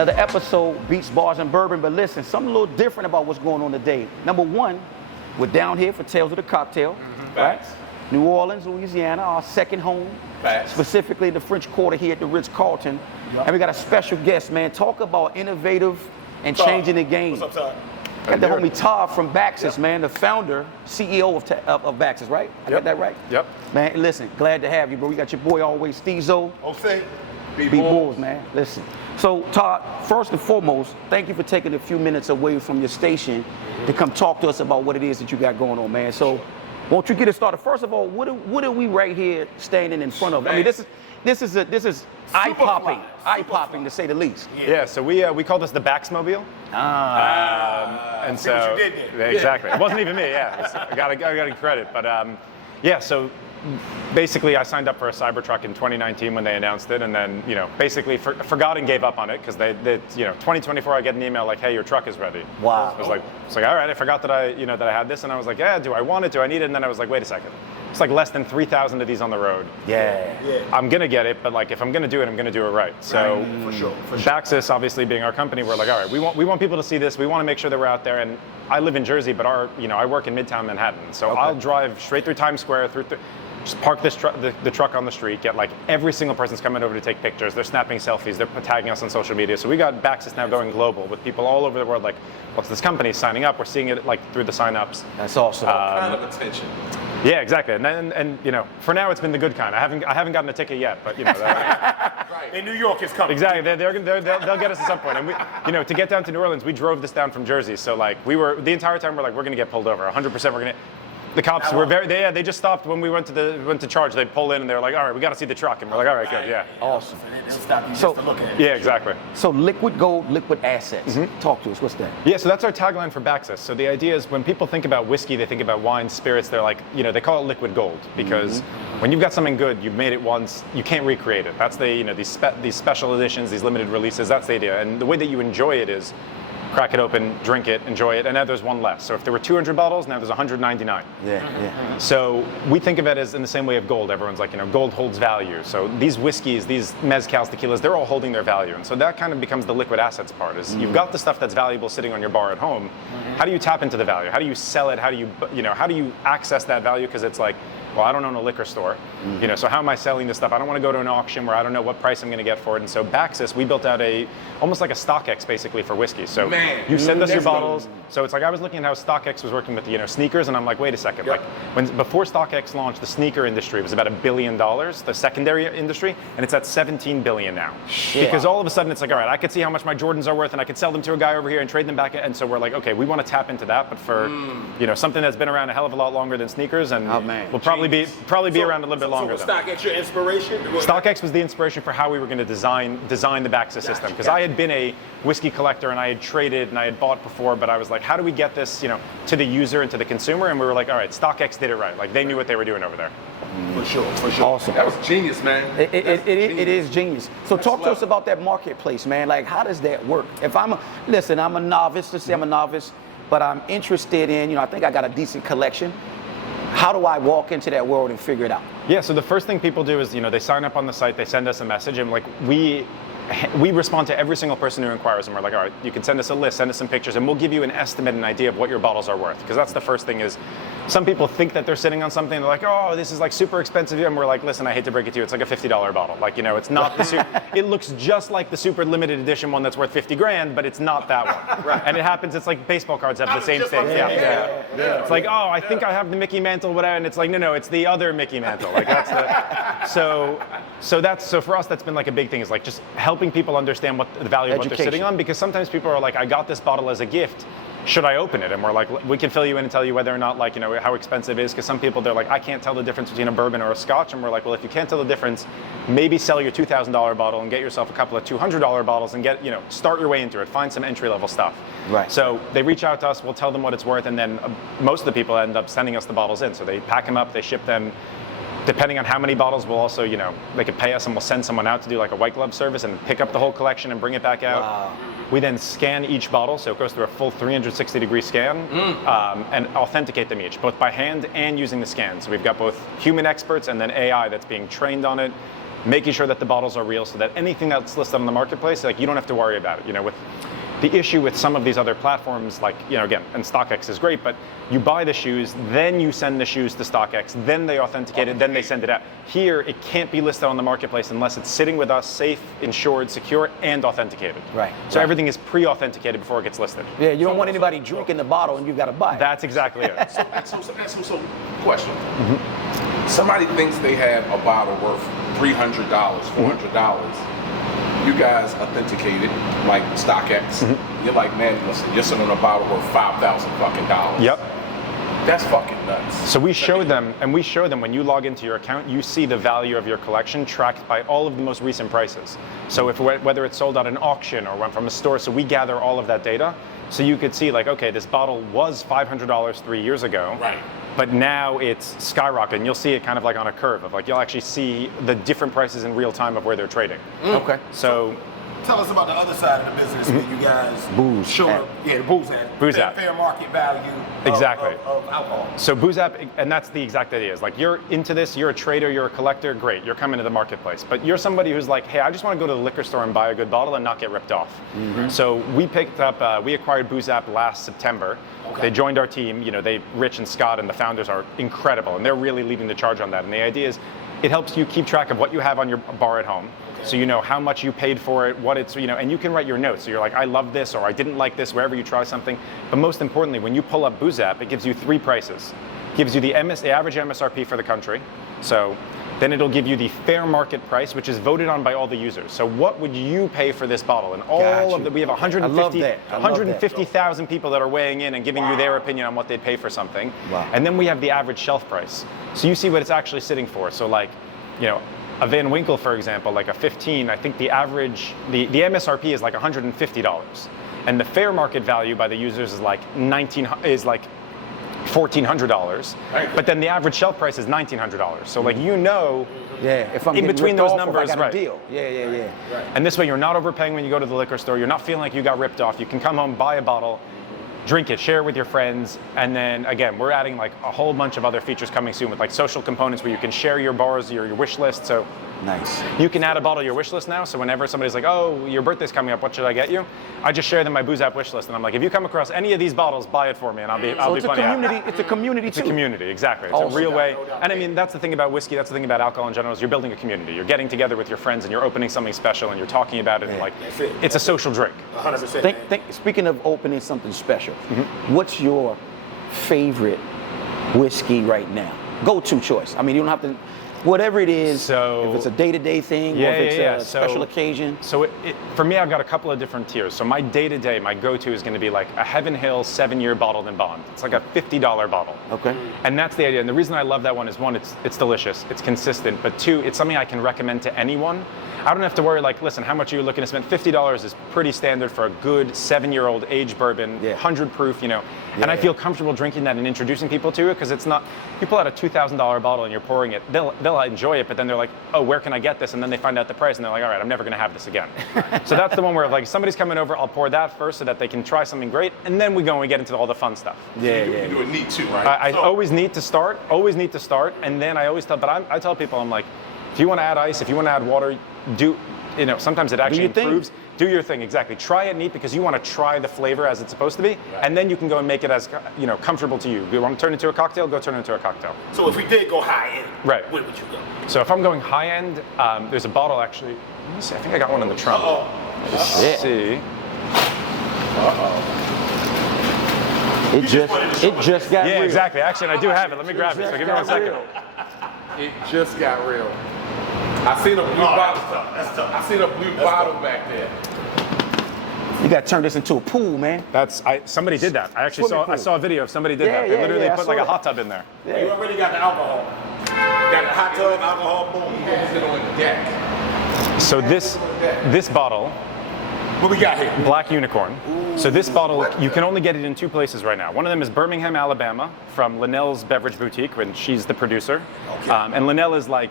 Another episode, Beats, Bars, and Bourbon. But listen, something a little different about what's going on today. Number one, we're down here for Tales of the Cocktail, right? New Orleans, Louisiana, our second home. Facts. Specifically the French Quarter here at the Ritz-Carlton. Yep. And we got a special guest, man. Talk about innovative and changing the game. What's up, Todd? Got the homie Todd from BAXUS, man, the founder, CEO of BAXUS, right? I got that right? Yep. Man, listen, glad to have you, bro. We got your boy always, Steezo. OC. Beat Bulls, man. Listen. So, Todd, first and foremost, thank you for taking a few minutes away from your station to come talk to us about what it is that you got going on, man. So, won't you get it started? First of all, what are we right here standing in front of? I mean, this is eye-popping to say the least. Yeah, so we call this the BAXMobile. And see so what you did there. Exactly. It wasn't even me. Yeah, I gotta credit. But yeah, so basically, I signed up for a Cybertruck in 2019 when they announced it, and then basically forgot and gave up on it because they 2024 I get an email like, hey, your truck is ready. Wow. I was like, all right, I forgot that I had this, and I was like, yeah, do I want it? Do I need it? And then I was like, wait a second. It's like less than 3,000 of these on the road. Yeah. I'm gonna get it, but like if I'm gonna do it, I'm gonna do it right. So For sure. BAXUS, obviously being our company, we're like, all right, we want people to see this. We want to make sure that we're out there. And I live in Jersey, but I work in Midtown Manhattan, so I'll drive straight through Times Square just park the truck on the street, get like every single person's coming over to take pictures. They're snapping selfies. They're tagging us on social media. So we got BAXUS now going global with people all over the world. Like, what's this company signing up? We're seeing it like through the signups. That's awesome. Kind of attention. Yeah, exactly. And for now it's been the good kind. I haven't gotten a ticket yet, but Right. In New York, it's coming. Exactly. They'll get us at some point. And we, to get down to New Orleans, we drove this down from Jersey. So like the entire time we're going to get pulled over. 100% we're going to. The cops were they just stopped when we went to charge. They pull in and they're like, all right, we got to see the truck. And we're like, all right, good, yeah. Awesome. They'll stop you just to look at it. Yeah, exactly. So liquid gold, liquid assets. Talk to us. What's that? Yeah, so that's our tagline for BAXUS. So the idea is when people think about whiskey, they think about wine, spirits. They're like, they call it liquid gold because when you've got something good, you've made it once, you can't recreate it. That's these special editions, these limited releases. That's the idea. And the way that you enjoy it is crack it open, drink it, enjoy it, and now there's one less. So if there were 200 bottles, now there's 199. Yeah. So we think of it as in the same way of gold. Everyone's like, gold holds value. So these whiskeys, these mezcals, tequilas, they're all holding their value. And so that kind of becomes the liquid assets part is you've got the stuff that's valuable sitting on your bar at home. How do you tap into the value? How do you sell it? How do you access that value? Because it's like, well, I don't own a liquor store, so how am I selling this stuff? I don't want to go to an auction where I don't know what price I'm going to get for it. And so BAXUS, we built out almost like a StockX basically for whiskey. So you send us your bottles. So it's like I was looking at how StockX was working with sneakers, and I'm like, wait a second. Like before StockX launched, the sneaker industry was about $1 billion, the secondary industry, and it's at 17 billion now. Because all of a sudden it's like, all right, I could see how much my Jordans are worth, and I could sell them to a guy over here and trade them back. And so we're like, okay, we want to tap into that, but for something that's been around a hell of a lot longer than sneakers, and we'll probably be around a little bit longer. So was StockX your inspiration? StockX was the inspiration for how we were going to design the BAXUS system, because I had been a whiskey collector and I had traded and I had bought before, but I was like, how do we get this, to the user and to the consumer? And we were like, all right, StockX did it right. Like they knew what they were doing over there. For sure. Awesome. That was genius, man. It is genius. So talk to us about that marketplace, man. Like, how does that work? If I'm a novice, let's say I'm a novice, but I'm interested in, I think I got a decent collection. How do I walk into that world and figure it out? Yeah, so the first thing people do is, they sign up on the site, they send us a message, and like we respond to every single person who inquires, and we're like, all right, you can send us a list, send us some pictures, and we'll give you an estimate, an idea of what your bottles are worth. Because that's the first thing is, some people think that they're sitting on something, they're like, oh, this is like super expensive, and we're like, listen, I hate to break it to you, it's like a $50 bottle. Like, it's not it looks just like the super limited edition one that's worth 50 grand, but it's not that one. Right. And it happens, it's like baseball cards have the same thing. Yeah. It's like, oh, I think I have the Mickey Mantle, whatever, and it's like, no, it's the other Mickey Mantle. Like that's so for us, that's been like a big thing is like just helping people understand what the value of what they're sitting on, because sometimes people are like, I got this bottle as a gift. Should I open it? And we're like, we can fill you in and tell you whether or not, like, how expensive it is. Because some people, they're like, I can't tell the difference between a bourbon or a scotch. And we're like, well, if you can't tell the difference, maybe sell your $2,000 bottle and get yourself a couple of $200 bottles and start your way into it. Find some entry-level stuff. Right. So they reach out to us, we'll tell them what it's worth, and then most of the people end up sending us the bottles in. So they pack them up, they ship them. Depending on how many bottles, we'll also, they could pay us and we'll send someone out to do like a white glove service and pick up the whole collection and bring it back out. Wow. We then scan each bottle, so it goes through a full 360-degree scan, and authenticate them each, both by hand and using the scan. So we've got both human experts and then AI that's being trained on it. making sure that the bottles are real, so that anything that's listed on the marketplace, like you don't have to worry about it. You know, with the issue with some of these other platforms, like, you know, again, and StockX is great, but you buy the shoes, then you send the shoes to StockX, then they authenticate it, then they send it out. Here, it can't be listed on the marketplace unless it's sitting with us, safe, insured, secure, and authenticated. Right. So everything is pre-authenticated before it gets listed. Yeah, you don't want anybody drinking the bottle and you got to buy it. That's exactly it. So, question. Somebody thinks they have a bottle worth $300, $400. You guys authenticated like StockX. You're like, man, listen, you're sending a bottle worth $5,000 fucking dollars. Yep. That's fucking nuts. So we show them, when you log into your account, you see the value of your collection tracked by all of the most recent prices. So whether it's sold at an auction or went from a store, so we gather all of that data. So you could see, like, okay, this bottle was $500 3 years ago. Right. But now it's skyrocketing. You'll see it kind of like on a curve of, like, you'll actually see the different prices in real time of where they're trading. Okay. So Tell us about the other side of the business where you guys Booze show app. up. Yeah, the booze app. Booze fair, app. Fair market value Exactly. of alcohol. So Booze app, and that's the exact idea. Is like, you're into this, you're a trader, you're a collector, great, you're coming to the marketplace. But you're somebody who's like, hey, I just want to go to the liquor store and buy a good bottle and not get ripped off. So we we acquired Booze app last September. Okay. They joined our team. You know, Rich and Scott and the founders are incredible, and they're really leading the charge on that. And the idea is, it helps you keep track of what you have on your bar at home. So you know how much you paid for it, what it's, you know, and you can write your notes. So you're like, I love this, or I didn't like this, wherever you try something. But most importantly, when you pull up Booze app, it gives you 3 prices. It gives you the average MSRP for the country. So then it'll give you the fair market price, which is voted on by all the users. So what would you pay for this bottle? And all of we have 150,000 people that are weighing in and giving you their opinion on what they'd pay for something. Wow. And then we have the average shelf price. So you see what it's actually sitting for. So, like, you know, a Van Winkle, for example, like a 15, I think the average, the MSRP is like $150. And the fair market value by the users is like $1,400. Right. But then the average shelf price is $1,900. So, like, you know, Yeah, if I'm in getting between ripped those off, numbers, I got right. a deal. Yeah. And this way you're not overpaying when you go to the liquor store. You're not feeling like you got ripped off. You can come home, buy a bottle, drink it, share it with your friends. And then again, we're adding like a whole bunch of other features coming soon with like social components where you can share your bars, your wish list. So Nice. you can add a bottle to your wish list now. So whenever somebody's like, oh, your birthday's coming up, what should I get you? I just share them my Booze app wish list. And I'm like, if you come across any of these bottles, buy it for me and I'll be So it's a plenty happy. community. It's a community It's a too. community, exactly. It's Awesome. a real way. No doubt. And I mean, that's the thing about whiskey, that's the thing about alcohol in general, is you're building a community. You're getting together with your friends and you're opening something special and you're talking about it. And like, That's it. it's a social drink. 100%. Speaking of opening something special, what's your favorite whiskey right now? Go-to choice. I mean, you don't have to, whatever it is, So- if it's a day-to-day thing or if it's a special occasion. So for me, I've got a couple of different tiers. So my day-to-day, my go-to is going to be like a Heaven Hill 7-year bottled in bond. It's like a $50 bottle. Okay. And that's the idea. And the reason I love that one is, one, it's delicious, it's consistent, but 2, it's something I can recommend to anyone. I don't have to worry, like, listen, how much are you looking to spend? $50 is pretty standard for a good 7-year-old aged bourbon, 100 proof, you know. And I feel comfortable drinking that and introducing people to it, because it's not, you pull out a $2,000 bottle and you're pouring it, they'll enjoy it, but then they're like, oh, where can I get this? And then they find out the price and they're like, all right, I'm never going to have this again. So that's the one where, like, somebody's coming over, I'll pour that first so that they can try something great, and then we go and we get into all the fun stuff. You do it neat too, right? I always need to start, and then I always tell, but I tell people, I'm like, if you want to add ice, if you want to add water, you know, sometimes it actually your thing. improves. Do your thing, exactly. Try it neat, because you want to try the flavor as it's supposed to be, and then you can go and make it as, you know, comfortable to you. You want to turn it into a cocktail, go turn it into a cocktail. So if we did go high end, Right. where would you go? So if I'm going high end, there's a bottle actually. Let me see. I think I got one in the trunk. Let's see. It just got Yeah, real. exactly. Actually, I do have it. Let me grab it. So give me 1 second. It just got real. I seen a blue bottle. That's tough. I seen a blue bottle back there. You got to turn this into a pool, man. Somebody did that. I actually Swimming I pool. saw a video of somebody did that. They literally I put saw like a it. hot tub in there. You already got the alcohol. Got the hot tub, alcohol, boom. He has it on deck. So this bottle, What we got here? Black Unicorn. So this bottle, you can only get it in 2 places right now. One of them is Birmingham, Alabama, from Linnell's Beverage Boutique, when she's the producer. Okay. And Linnell is like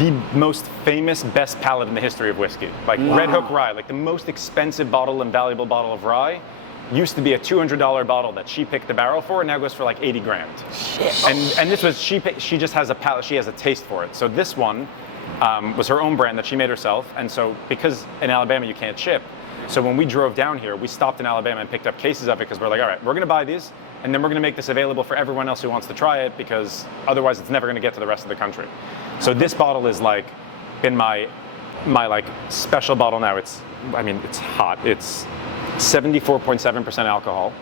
the most famous, best palate in the history of whiskey. Like Red Hook Rye, like the most expensive bottle and valuable bottle of rye, used to be a $200 bottle that she picked the barrel for, and now goes for like 80 grand. Shit. And this was, she just has a palate, she has a taste for it. So this one was her own brand that she made herself. And so because in Alabama you can't ship, so when we drove down here, we stopped in Alabama and picked up cases of it because we're like, all right, we're going to buy these, and then we're going to make this available for everyone else who wants to try it because otherwise it's never going to get to the rest of the country. So this bottle is like been my like special bottle now. It's hot. It's 74.7% alcohol.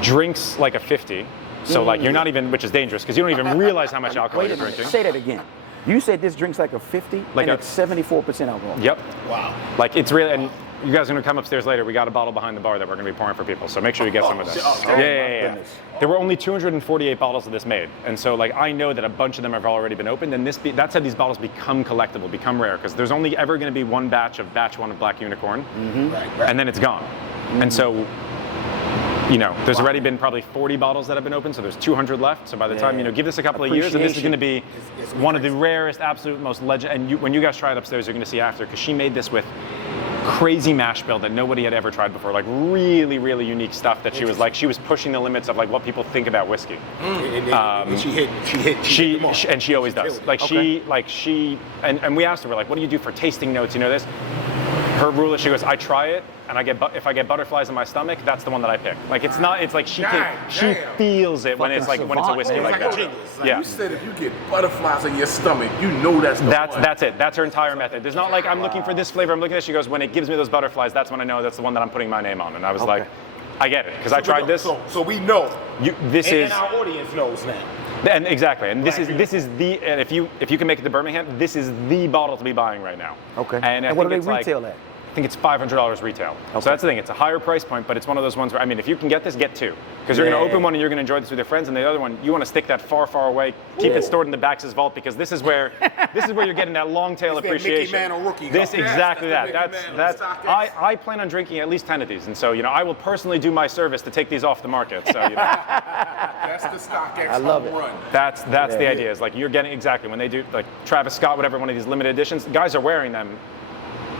Drinks like a 50. So like you're not even, which is dangerous because you don't even realize how much alcohol Wait you're a minute. drinking. Say that again. You said this drinks like a 50, Like and a- it's 74% alcohol. Yep. Wow. Like it's really, and you guys are gonna come upstairs later. We got a bottle behind the bar that we're gonna be pouring for people. So make sure you get some of this. Yeah. goodness. There were only 248 bottles of this made, and so like I know that a bunch of them have already been opened, and that's how these bottles become collectible, become rare, because there's only ever gonna be one batch one of Black Unicorn, and then it's gone. And so. You know, there's already been probably 40 bottles that have been opened, so there's 200 left. So by the time, give this a couple of years, and this is going to be one of the rarest, absolute most legend. And when you guys try it upstairs, you're going to see after, because she made this with crazy mash bill that nobody had ever tried before, like really, really unique stuff that she was pushing the limits of like what people think about whiskey. And she hit them all. And she always does. Like and we asked her, we're like, what do you do for tasting notes? You know this? Her rule is she goes, I try it, and if I get butterflies in my stomach, that's the one that I pick. Like it's like she feels it when it's like when it's a whiskey like that. Yeah. You said if you get butterflies in your stomach, you know that's the one. That's it. That's her entire method. There's not like I'm looking for this flavor. I'm looking at this. She goes, when it gives me those butterflies, that's when I know that's the one that I'm putting my name on. And I was like, I get it because I tried this. So we know. And our audience knows now. And exactly, and this is the, and if you can make it to Birmingham, this is the bottle to be buying right now. Okay. And what do they retail at? I think it's $500 retail. So that's the thing. It's a higher price point, but it's one of those ones where if you can get this, get two, because you're going to open one and you're going to enjoy this with your friends, and the other one you want to stick that far, far away, keep it stored in the BAXUS vault, because this is where you're getting that long tail appreciation. Mickey Mantle rookie. This exactly that. That's I plan on drinking at least 10 of these, and so I will personally do my service to take these off the market. So that's the StockX I love it. run. That's the idea. Is like you're getting exactly when they do like Travis Scott, whatever, one of these limited editions, guys are wearing them.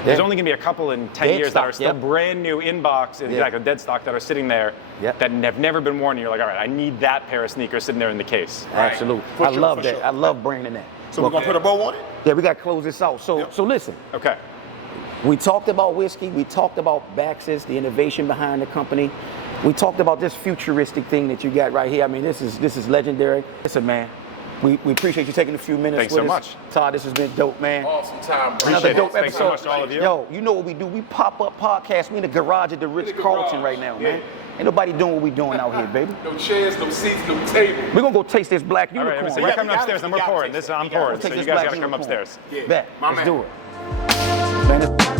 There's only going to be a couple in 10 Dead years stock, that are still brand new in box, exactly, dead stock that are sitting there that have never been worn. And you're like, all right, I need that pair of sneakers sitting there in the case. Absolutely. I love that. Sure. I love bringing that. So we're going to put a bow on it? Yeah, we got to close this out. So listen. Okay. We talked about whiskey. We talked about BAXUS, the innovation behind the company. We talked about this futuristic thing that you got right here. I mean, this is legendary. Listen, man. We appreciate you taking a few minutes Thanks with so us. much. Todd, this has been dope, man. Awesome time, bro. Another Appreciate dope it. Thanks so episode. much to all of you. Yo, you know what we do? We pop up podcast. We in the garage at the Ritz-Carlton right now, man. Ain't nobody doing what we doing out here, baby. No chairs, no seats, no table. We're going to go taste this Black All right, Unicorn. so you're coming upstairs, and we're pouring. I'm pouring, so Take you this guys Black got to come Unicorn. upstairs. Bet. My Let's man. do it. Man,